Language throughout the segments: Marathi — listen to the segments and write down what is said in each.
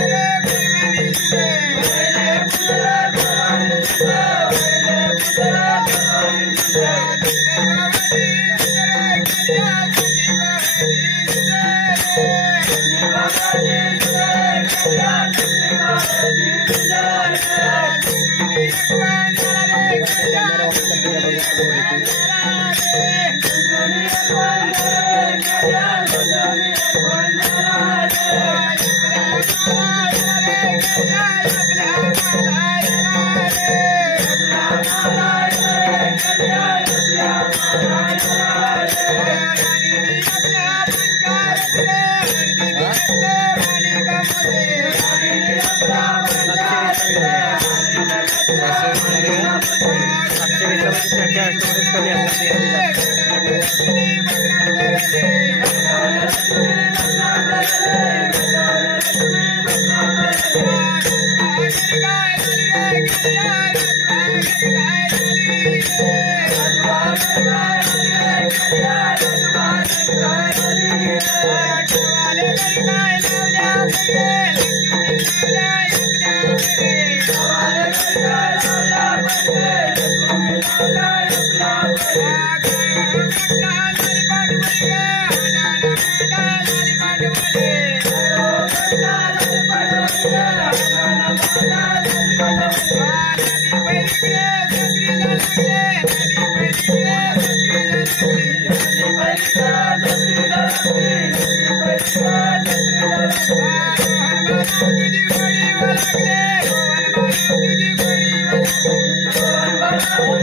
Yeah. Hey! Amém.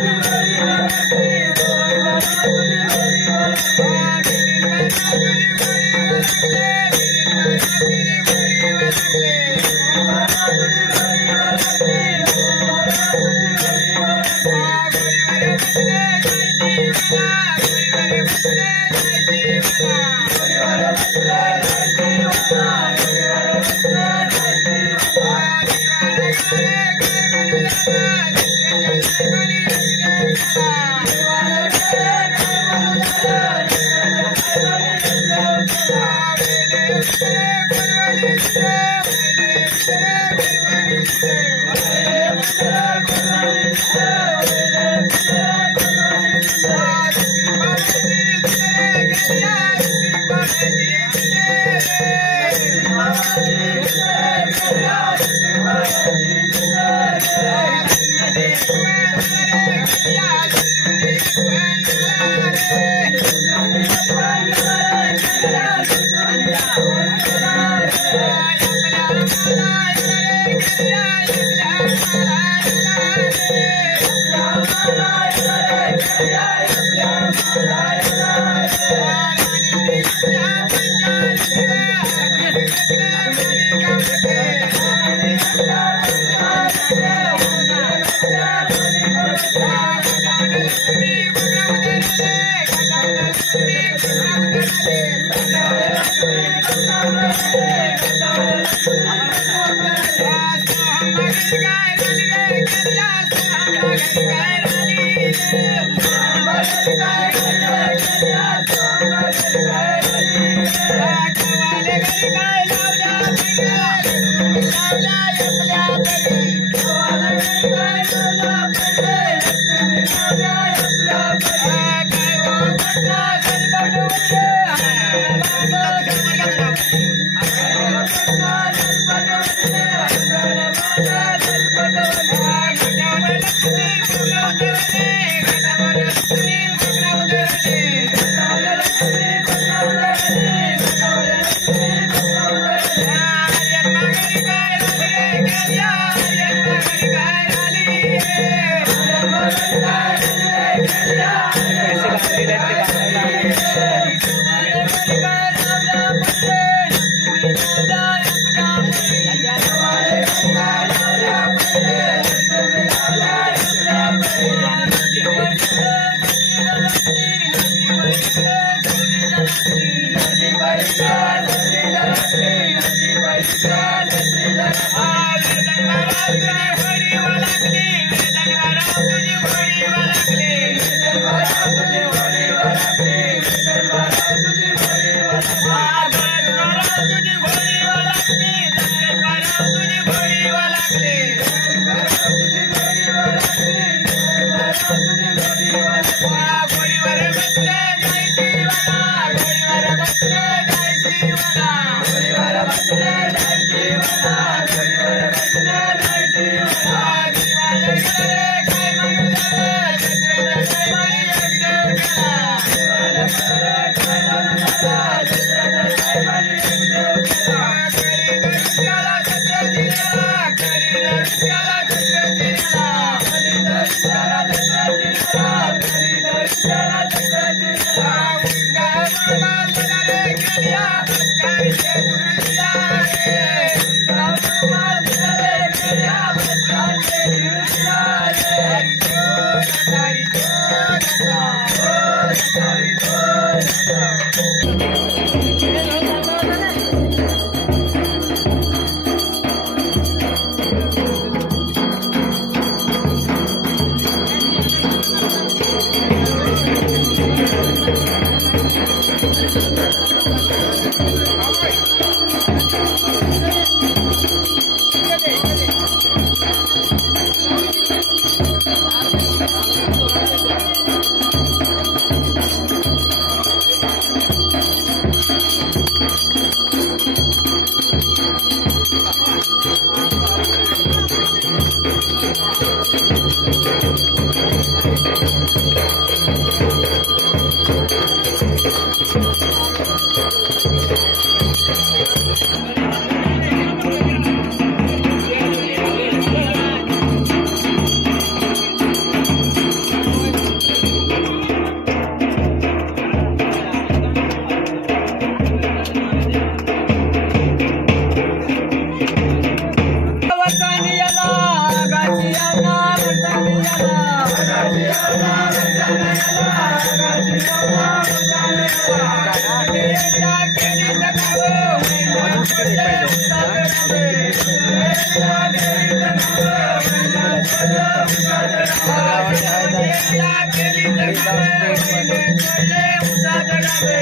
वतनियाला गाठियाला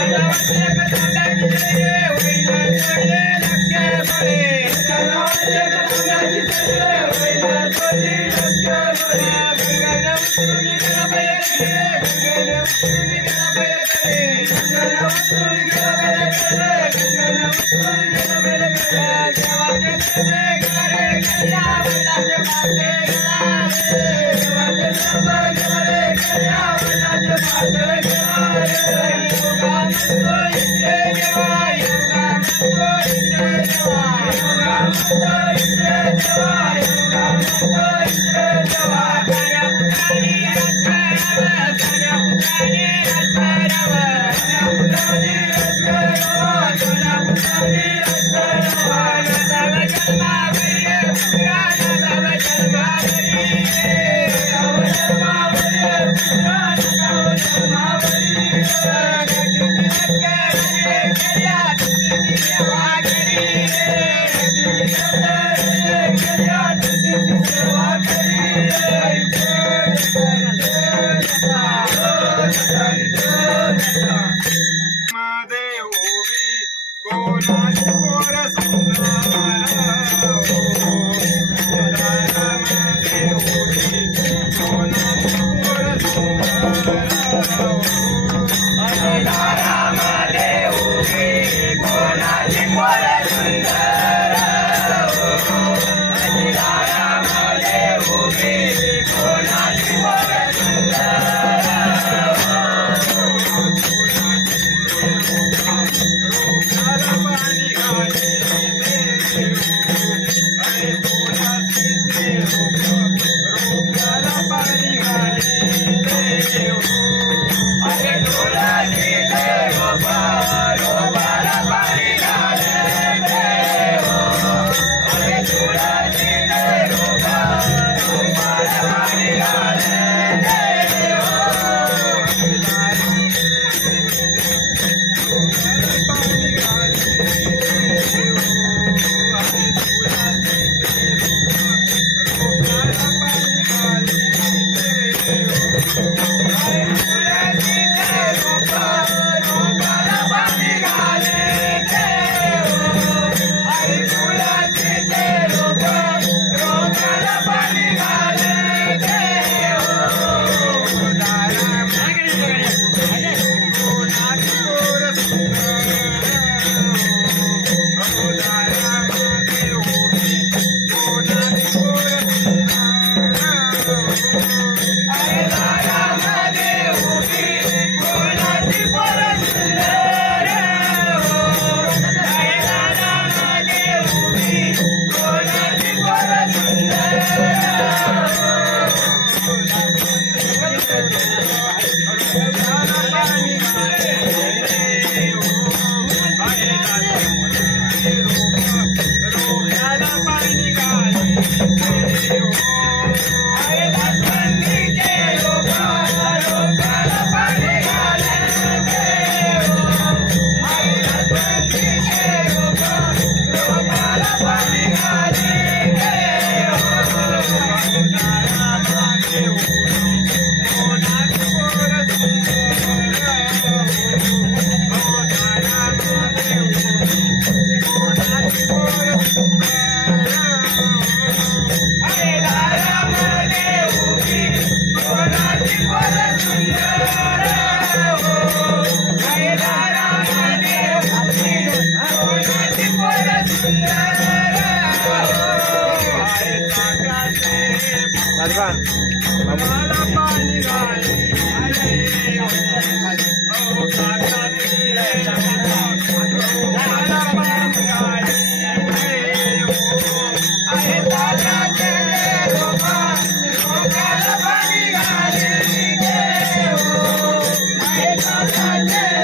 वतनियाला Yeah. Yeah. Amen.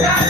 Yeah.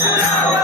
Não!